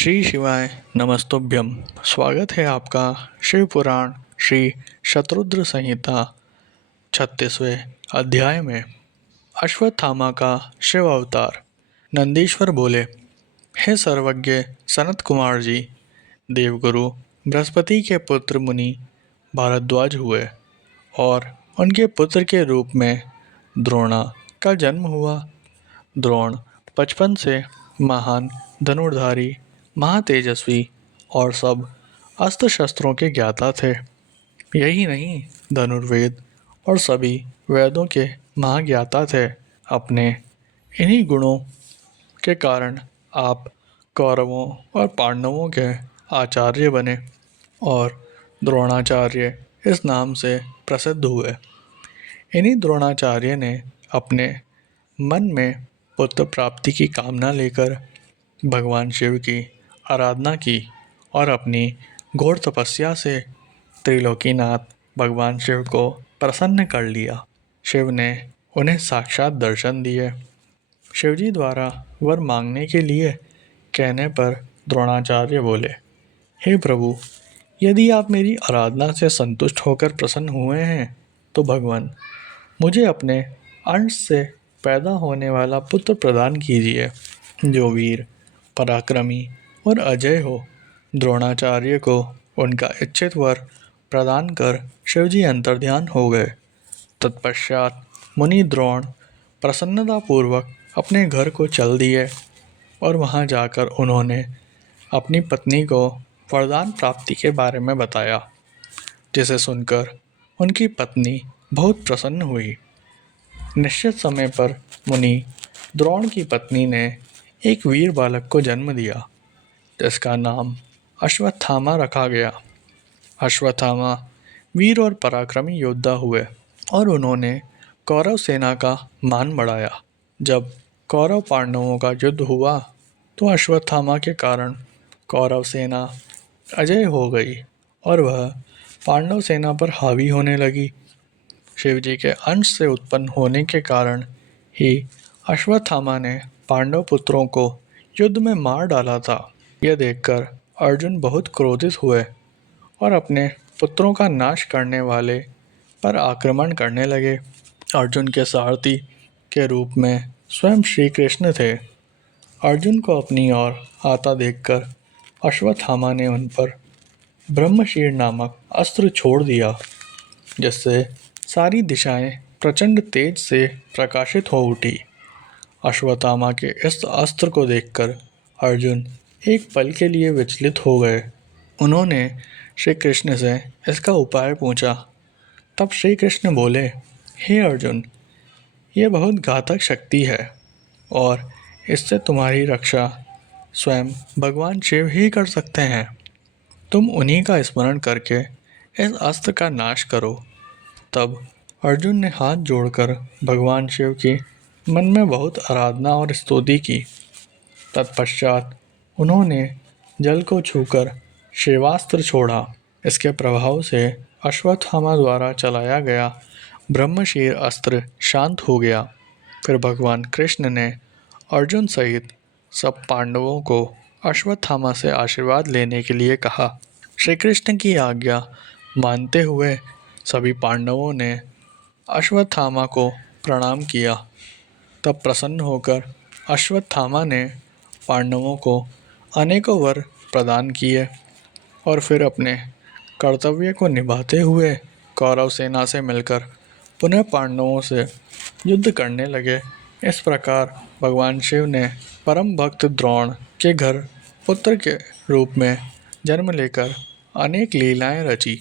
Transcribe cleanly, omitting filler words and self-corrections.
श्री शिवाय नमस्तुभ्यम। स्वागत है आपका शिव पुराण श्री शतरुद्र संहिता 36वें अध्याय में। अश्वत्थामा का शिव अवतार। नंदीश्वर बोले, हे सर्वज्ञ सनत कुमार जी, देवगुरु बृहस्पति के पुत्र मुनि भारद्वाज हुए और उनके पुत्र के रूप में द्रोणा का जन्म हुआ। द्रोण बचपन से महान धनुर्धारी, महातेजस्वी और सब अस्त्र शस्त्रों के ज्ञाता थे। यही नहीं, धनुर्वेद और सभी वेदों के महाज्ञाता थे। अपने इन्हीं गुणों के कारण आप कौरवों और पांडवों के आचार्य बने और द्रोणाचार्य इस नाम से प्रसिद्ध हुए। इन्हीं द्रोणाचार्य ने अपने मन में पुत्र प्राप्ति की कामना लेकर भगवान शिव की आराधना की और अपनी घोर तपस्या से त्रिलोकीनाथ भगवान शिव को प्रसन्न कर लिया। शिव ने उन्हें साक्षात दर्शन दिए। शिवजी द्वारा वर मांगने के लिए कहने पर द्रोणाचार्य बोले, हे प्रभु, यदि आप मेरी आराधना से संतुष्ट होकर प्रसन्न हुए हैं तो भगवान मुझे अपने अंश से पैदा होने वाला पुत्र प्रदान कीजिए, जो वीर, पराक्रमी और अजय हो। द्रोणाचार्य को उनका इच्छित वर प्रदान कर शिवजी अंतर्ध्यान हो गए। तत्पश्चात मुनि द्रोण प्रसन्नतापूर्वक अपने घर को चल दिए और वहां जाकर उन्होंने अपनी पत्नी को वरदान प्राप्ति के बारे में बताया, जिसे सुनकर उनकी पत्नी बहुत प्रसन्न हुई। निश्चित समय पर मुनि द्रोण की पत्नी ने एक वीर बालक को जन्म दिया, जिसका नाम अश्वत्थामा रखा गया। अश्वत्थामा वीर और पराक्रमी योद्धा हुए और उन्होंने कौरव सेना का मान बढ़ाया। जब कौरव पांडवों का युद्ध हुआ तो अश्वत्थामा के कारण कौरव सेना अजय हो गई और वह पांडव सेना पर हावी होने लगी। शिवजी के अंश से उत्पन्न होने के कारण ही अश्वत्थामा ने पांडव पुत्रों को युद्ध में मार डाला था। यह देखकर अर्जुन बहुत क्रोधित हुए और अपने पुत्रों का नाश करने वाले पर आक्रमण करने लगे। अर्जुन के सारथी के रूप में स्वयं श्री कृष्ण थे। अर्जुन को अपनी ओर आता देखकर अश्वत्थामा ने उन पर ब्रह्मशीर नामक अस्त्र छोड़ दिया, जिससे सारी दिशाएं प्रचंड तेज से प्रकाशित हो उठी। अश्वत्थामा के इस अस्त्र को देखकर अर्जुन एक पल के लिए विचलित हो गए। उन्होंने श्री कृष्ण से इसका उपाय पूछा। तब श्री कृष्ण बोले, हे अर्जुन, यह बहुत घातक शक्ति है और इससे तुम्हारी रक्षा स्वयं भगवान शिव ही कर सकते हैं। तुम उन्हीं का स्मरण करके इस अस्त्र का नाश करो। तब अर्जुन ने हाथ जोड़कर भगवान शिव की मन में बहुत आराधना और स्तुति की। तत्पश्चात उन्होंने जल को छूकर शिवास्त्र छोड़ा। इसके प्रभाव से अश्वत्थामा द्वारा चलाया गया ब्रह्मशीर अस्त्र शांत हो गया। फिर भगवान कृष्ण ने अर्जुन सहित सब पांडवों को अश्वत्थामा से आशीर्वाद लेने के लिए कहा। श्री कृष्ण की आज्ञा मानते हुए सभी पांडवों ने अश्वत्थामा को प्रणाम किया। तब प्रसन्न होकर अश्वत्थामा ने पांडवों को अनेकों वर प्रदान किए और फिर अपने कर्तव्य को निभाते हुए कौरव सेना से मिलकर पुनः पांडवों से युद्ध करने लगे। इस प्रकार भगवान शिव ने परम भक्त द्रोण के घर पुत्र के रूप में जन्म लेकर अनेक लीलाएं रची।